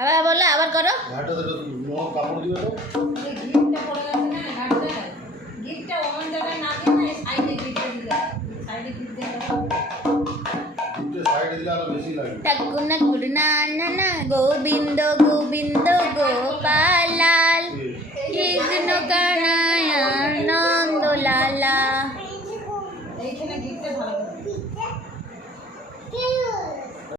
আবার বললে আবার করো। কাপড় দিও তো গিফটটা পড়ে গেছে না ঘাটতে গিফটটা ওমন জায়গায় না দিয়ে না সাইডে গিফটটা দিলে সাইডে গিফট দিলে সাইডে দিলে আরো বেশি লাগে। ঠাকুনা কুড়না নানা গোবিন্দ গোবিন্দ গোপালাল কৃষ্ণ কানায় নন্দ লালা। এইখানে গিফটটা ভালো